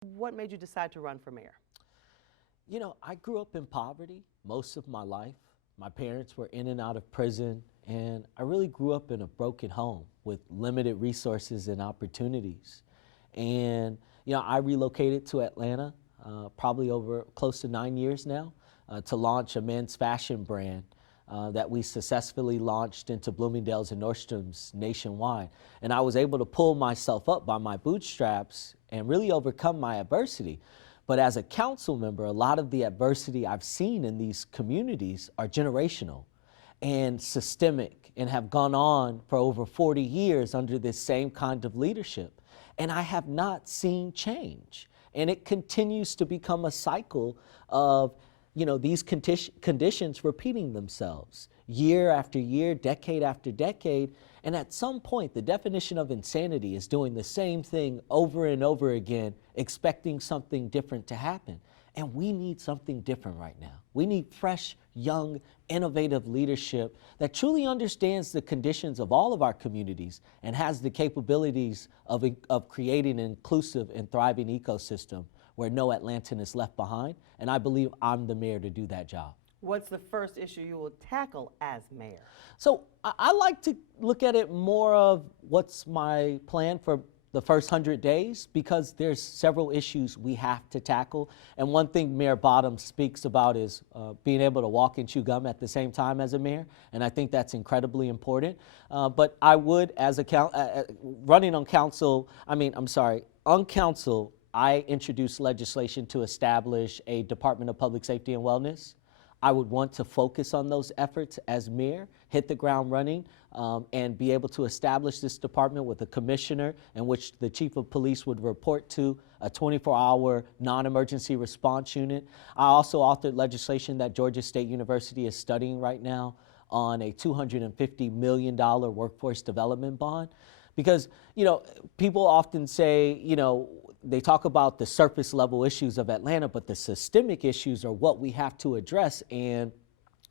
What made you decide to run for mayor? You know, I grew up in poverty most of my life. My parents were in and out of prison, and I really grew up in a broken home with limited resources and opportunities. And, I relocated to Atlanta probably over close to 9 years now to launch a men's fashion brand that we successfully launched into Bloomingdale's and Nordstrom's nationwide. And I was able to pull myself up by my bootstraps and really overcome my adversity. But as a council member, a lot of the adversity I've seen in these communities are generational and systemic and have gone on for over 40 years under this same kind of leadership. And I have not seen change. And it continues to become a cycle of these conditions repeating themselves year after year, decade after decade. And at some point, the definition of insanity is doing the same thing over and over again, expecting something different to happen. And we need something different right now. We need fresh, young, innovative leadership that truly understands the conditions of all of our communities and has the capabilities of creating an inclusive and thriving ecosystem where no Atlantan is left behind. And I believe I'm the mayor to do that job. What's the first issue you will tackle as mayor? So I like to look at it more of what's my plan for the first 100 days, because there's several issues we have to tackle. And one thing Mayor Bottoms speaks about is being able to walk and chew gum at the same time as a mayor. And I think that's incredibly important. But I would, as a running on council, on council, I introduced legislation to establish a Department of Public Safety and Wellness. I would want to focus on those efforts as mayor, hit the ground running, and be able to establish this department with a commissioner in which the chief of police would report to, a 24-hour non-emergency response unit. I also authored legislation that Georgia State University is studying right now on a $250 million workforce development bond. Because, people often say, they talk about the surface level issues of Atlanta, but the systemic issues are what we have to address. And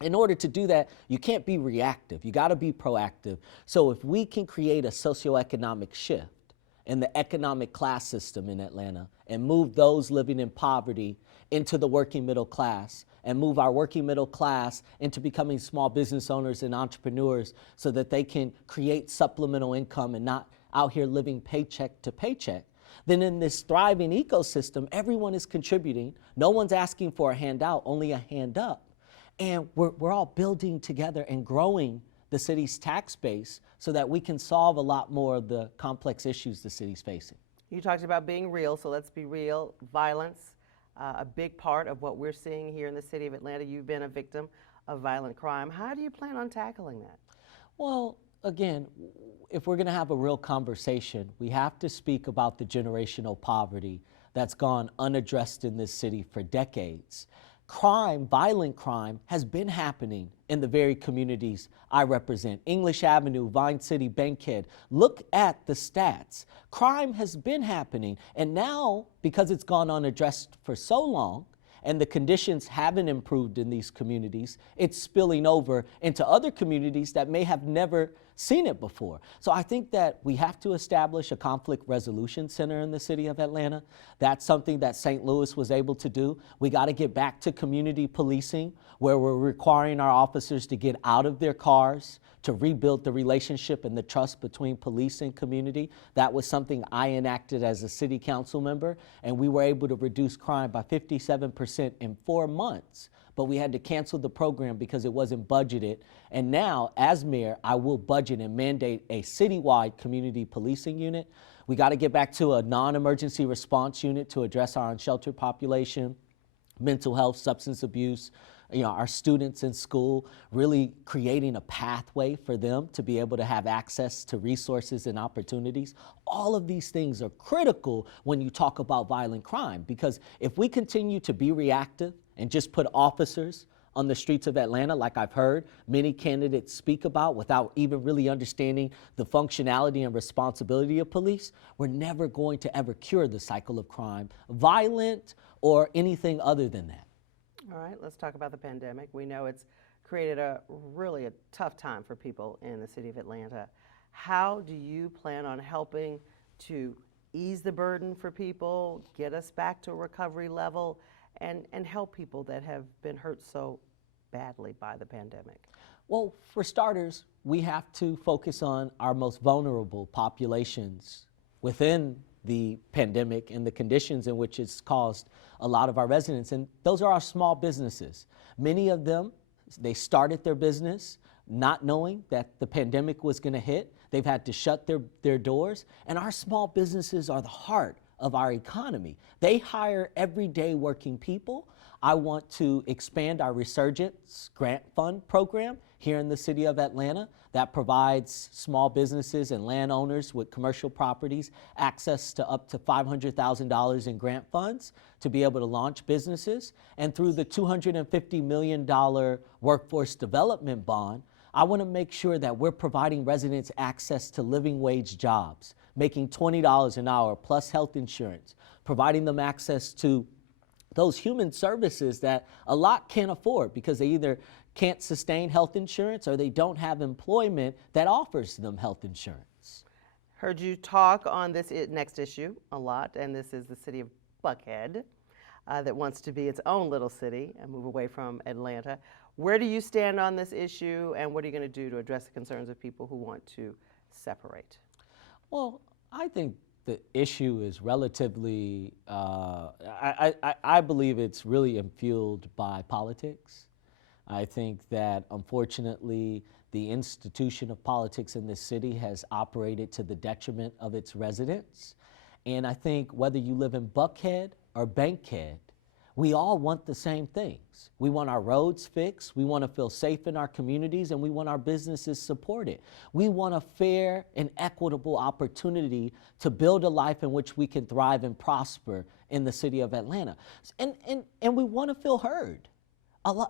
in order to do that, you can't be reactive. You got to be proactive. So if we can create a socioeconomic shift in the economic class system in Atlanta and move those living in poverty into the working middle class, and move our working middle class into becoming small business owners and entrepreneurs so that they can create supplemental income and not out here living paycheck to paycheck, then in this thriving ecosystem, everyone is contributing. No one's asking for a handout, only a hand up. And we're all building together and growing the city's tax base so that we can solve a lot more of the complex issues the city's facing. You talked about being real, so let's be real. Violence, a big part of what we're seeing here in the city of Atlanta. You've been a victim of violent crime. How do you plan on tackling that? Well, again, if we're going to have a real conversation, we have to speak about the generational poverty that's gone unaddressed in this city for decades. Crime, violent crime, has been happening in the very communities I represent. English Avenue, Vine City, Bankhead. Look at the stats. Crime has been happening, and now, because it's gone unaddressed for so long, and the conditions haven't improved in these communities, it's spilling over into other communities that may have never seen it before. So I think that we have to establish a conflict resolution center in the city of Atlanta. That's something that St. Louis was able to do. We got to get back to community policing, where we're requiring our officers to get out of their cars, to rebuild the relationship and the trust between police and community. That was something I enacted as a city council member, and we were able to reduce crime by 57% in 4 months. But we had to cancel the program because it wasn't budgeted. And now, as mayor, I will budget and mandate a citywide community policing unit. We got to get back to a non-emergency response unit to address our unsheltered population, mental health, substance abuse, our students in school, really creating a pathway for them to be able to have access to resources and opportunities. All of these things are critical when you talk about violent crime, because if we continue to be reactive and just put officers on the streets of Atlanta, like I've heard many candidates speak about, without even really understanding the functionality and responsibility of police, we're never going to ever cure the cycle of crime, violent or anything other than that. All right, let's talk about the pandemic. We know it's created a tough time for people in the city of Atlanta. How do you plan on helping to ease the burden for people, get us back to a recovery level, and help people that have been hurt so badly by the pandemic? Well, for starters, we have to focus on our most vulnerable populations within the pandemic and the conditions in which it's caused a lot of our residents. And those are our small businesses. Many of them, they started their business not knowing that the pandemic was going to hit. They've had to shut their doors. And our small businesses are the heart of our economy. They hire everyday working people. I want to expand our Resurgence Grant Fund program here in the city of Atlanta that provides small businesses and landowners with commercial properties access to up to $500,000 in grant funds to be able to launch businesses. And through the $250 million workforce development bond, I want to make sure that we're providing residents access to living wage jobs, making $20 an hour plus health insurance, providing them access to those human services that a lot can't afford because they either can't sustain health insurance or they don't have employment that offers them health insurance. Heard you talk on this next issue a lot, and this is the city of Buckhead that wants to be its own little city and move away from Atlanta. Where do you stand on this issue, and what are you going to do to address the concerns of people who want to separate? Well, I think the issue is relatively, I believe it's really fueled by politics. I think that unfortunately the institution of politics in this city has operated to the detriment of its residents. And I think whether you live in Buckhead or Bankhead, we all want the same things. We want our roads fixed, we want to feel safe in our communities, and we want our businesses supported. We want a fair and equitable opportunity to build a life in which we can thrive and prosper in the city of Atlanta. And we want to feel heard.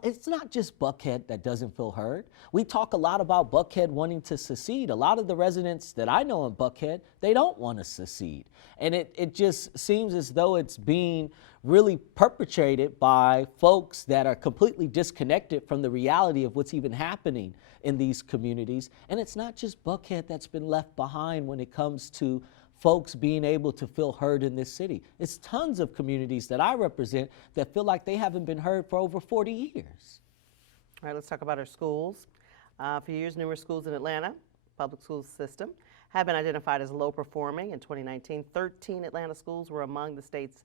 It's not just Buckhead that doesn't feel heard. We talk a lot about Buckhead wanting to secede. A lot of the residents that I know in Buckhead, they don't want to secede. And it just seems as though it's being really perpetrated by folks that are completely disconnected from the reality of what's even happening in these communities. And it's not just Buckhead that's been left behind when it comes to folks being able to feel heard in this city. It's tons of communities that I represent that feel like they haven't been heard for over 40 years. All right, let's talk about our schools. For years, numerous schools in Atlanta, public school system, have been identified as low performing. In 2019, 13 Atlanta schools were among the state's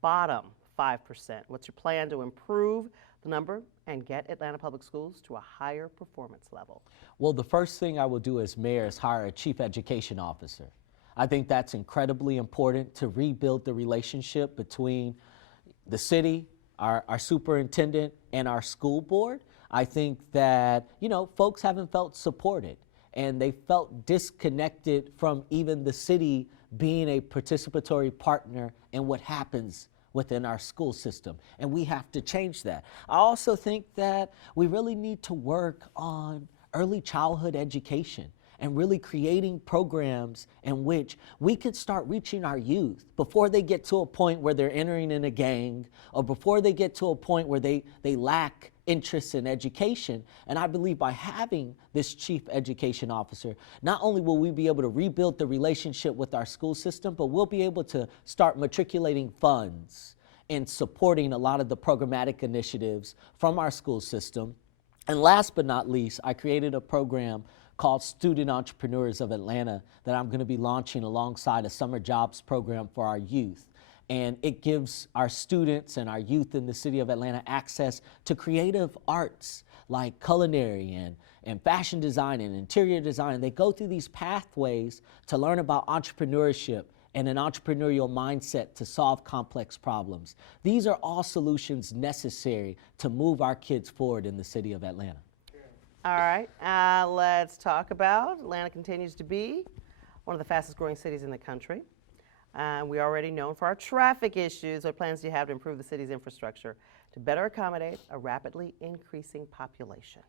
bottom 5%. What's your plan to improve the number and get Atlanta Public Schools to a higher performance level? Well, the first thing I will do as mayor is hire a chief education officer. I think that's incredibly important to rebuild the relationship between the city, our superintendent, and our school board. I think that, folks haven't felt supported and they felt disconnected from even the city being a participatory partner in what happens within our school system. And we have to change that. I also think that we really need to work on early childhood education and really creating programs in which we can start reaching our youth before they get to a point where they're entering in a gang or before they get to a point where they lack interest in education. And I believe by having this chief education officer, not only will we be able to rebuild the relationship with our school system, but we'll be able to start matriculating funds and supporting a lot of the programmatic initiatives from our school system. And last but not least, I created a program called Student Entrepreneurs of Atlanta that I'm going to be launching alongside a summer jobs program for our youth. And it gives our students and our youth in the city of Atlanta access to creative arts like culinary and fashion design and interior design. They go through these pathways to learn about entrepreneurship and an entrepreneurial mindset to solve complex problems. These are all solutions necessary to move our kids forward in the city of Atlanta. All right, let's talk about Atlanta continues to be one of the fastest growing cities in the country. We're already known for our traffic issues. What plans do you have to improve the city's infrastructure to better accommodate a rapidly increasing population?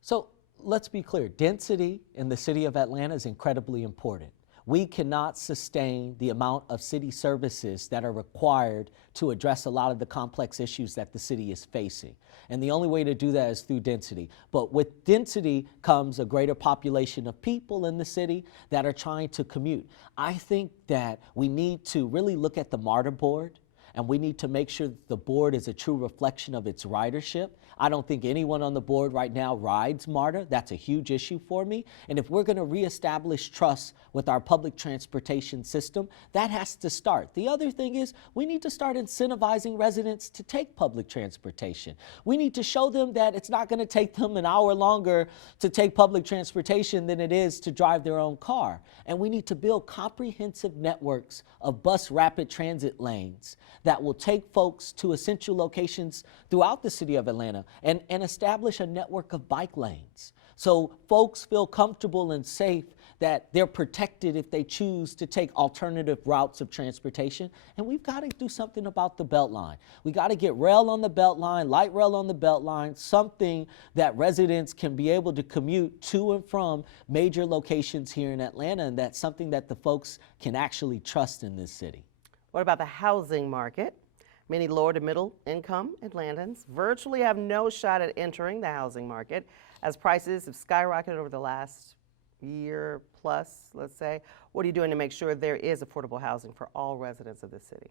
So let's be clear, density in the city of Atlanta is incredibly important. we cannot sustain the amount of city services that are required to address a lot of the complex issues that the city is facing. And the only way to do that is through density. But with density comes a greater population of people in the city that are trying to commute. I think that we need to really look at the MARTA board, and we need to make sure that the board is a true reflection of its ridership. I don't think anyone on the board right now rides MARTA. That's a huge issue for me. And if we're going to reestablish trust with our public transportation system, that has to start. The other thing is we need to start incentivizing residents to take public transportation. We need to show them that it's not going to take them an hour longer to take public transportation than it is to drive their own car. And we need to build comprehensive networks of bus rapid transit lanes that will take folks to essential locations throughout the city of Atlanta and establish a network of bike lanes so folks feel comfortable and safe that they're protected if they choose to take alternative routes of transportation. And we've got to do something about the Beltline. We got to get rail on the Beltline, light rail on the Beltline, something that residents can be able to commute to and from major locations here in Atlanta, and that's something that the folks can actually trust in this city. What about the housing market? Many lower to middle income Atlantans virtually have no shot at entering the housing market as prices have skyrocketed over the last year plus, let's say. What are you doing to make sure there is affordable housing for all residents of the city?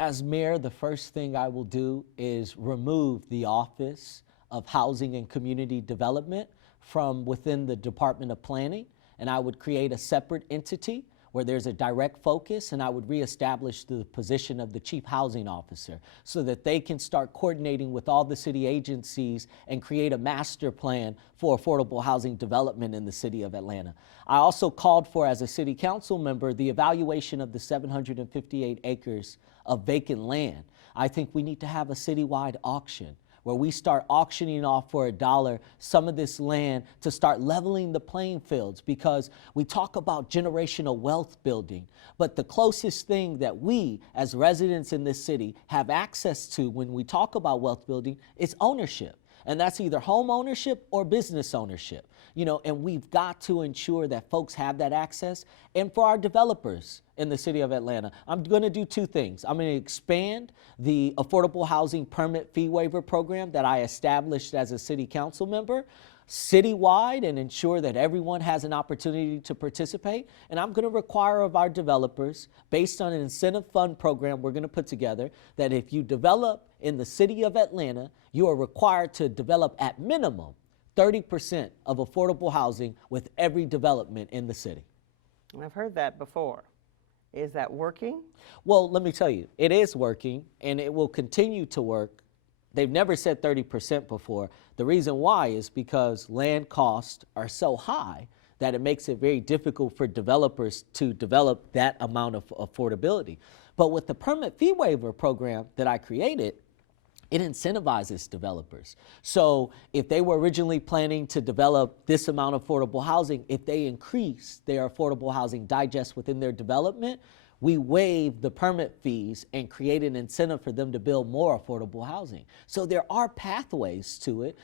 As mayor, the first thing I will do is remove the Office of Housing and Community Development from within the Department of Planning, and I would create a separate entity where there's a direct focus, and I would reestablish the position of the Chief Housing Officer so that they can start coordinating with all the city agencies and create a master plan for affordable housing development in the city of Atlanta. I also called for, as a city council member, the evaluation of the 758 acres of vacant land. I think we need to have a citywide auction where we start auctioning off for $1 some of this land to start leveling the playing fields, because we talk about generational wealth building, but the closest thing that we as residents in this city have access to when we talk about wealth building is ownership. And that's either home ownership or business ownership. You know, and we've got to ensure that folks have that access. And for our developers in the city of Atlanta, I'm going to do two things. I'm going to expand the affordable housing permit fee waiver program that I established as a city council member citywide and ensure that everyone has an opportunity to participate. And I'm going to require of our developers, based on an incentive fund program we're going to put together, that if you develop in the city of Atlanta, you are required to develop at minimum 30% of affordable housing with every development in the city. I've heard that before. Is that working? Well, let me tell you, it is working, and it will continue to work. They've never said 30% before. The reason why is because land costs are so high that it makes it very difficult for developers to develop that amount of affordability. But with the permit fee waiver program that I created, it incentivizes developers. So if they were originally planning to develop this amount of affordable housing, if they increase their affordable housing digest within their development, we waive the permit fees and create an incentive for them to build more affordable housing. So there are pathways to it.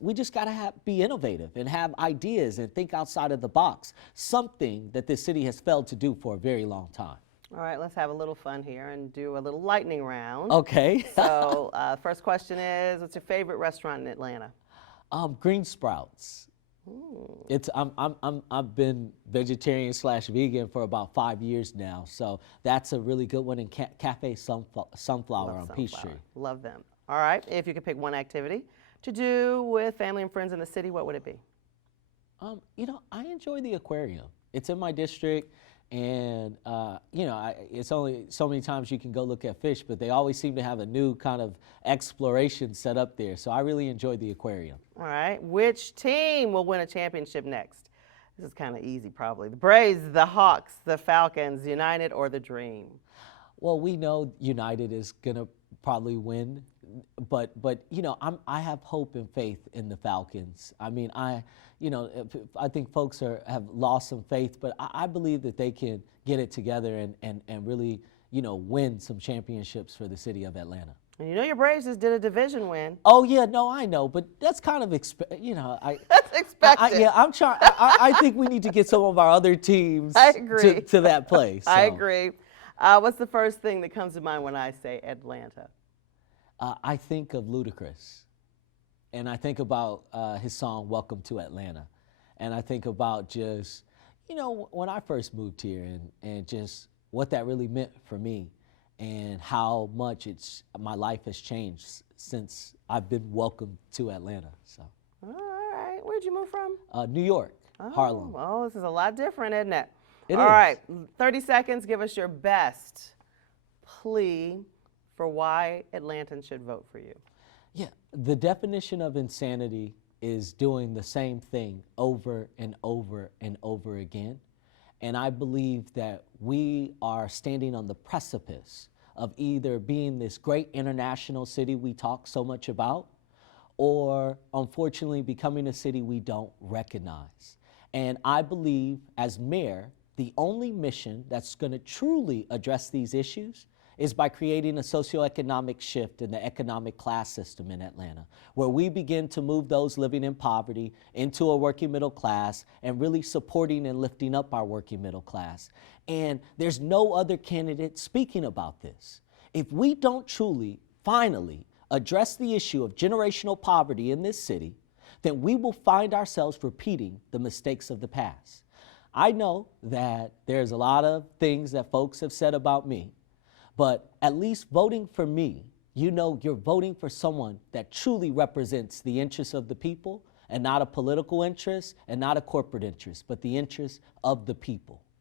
We just gotta be innovative and have ideas and think outside of the box, something that this city has failed to do for a very long time. All right, let's have a little fun here and do a little lightning round. Okay. So first question is, what's your favorite restaurant in Atlanta? Green Sprouts. It's I've been vegetarian / vegan for about 5 years now, so that's a really good one. And Cafe Sunflower on Peachtree. Love them. All right, if you could pick one activity to do with family and friends in the city, what would it be? You know, I enjoy the aquarium. It's in my district. And, you know, it's only so many times you can go look at fish, but they always seem to have a new kind of exploration set up there. So I really enjoy the aquarium. All right. Which team will win a championship next? This is kind of easy, probably. The Braves, the Hawks, the Falcons, United, or the Dream? Well, we know United is going to probably win. But you know, I have hope and faith in the Falcons. I mean, I think folks have lost some faith, but I believe that they can get it together and really, you know, win some championships for the city of Atlanta. And you know your Braves just did a division win. Oh yeah, no, I know, but that's kind of That's expected. yeah, I'm trying. I think we need to get some of our other teams I agree. to that place. I agree. What's the first thing that comes to mind when I say Atlanta? I think of Ludacris, and I think about his song "Welcome to Atlanta," and I think about just, when I first moved here and just what that really meant for me, and how much my life has changed since I've been welcomed to Atlanta. So, All right. Where'd you move from? New York, Harlem. Oh, this is a lot different, isn't it? It All is. right. 30 seconds. Give us your best plea for why Atlantans should vote for you. Yeah, the definition of insanity is doing the same thing over and over and over again. And I believe that we are standing on the precipice of either being this great international city we talk so much about, or unfortunately becoming a city we don't recognize. And I believe, as mayor, the only mission that's going to truly address these issues is by creating a socioeconomic shift in the economic class system in Atlanta, where we begin to move those living in poverty into a working middle class and really supporting and lifting up our working middle class. And there's no other candidate speaking about this. If we don't truly, finally, address the issue of generational poverty in this city, then we will find ourselves repeating the mistakes of the past. I know that there's a lot of things that folks have said about me, but at least voting for me, you're voting for someone that truly represents the interests of the people, and not a political interest and not a corporate interest, but the interests of the people.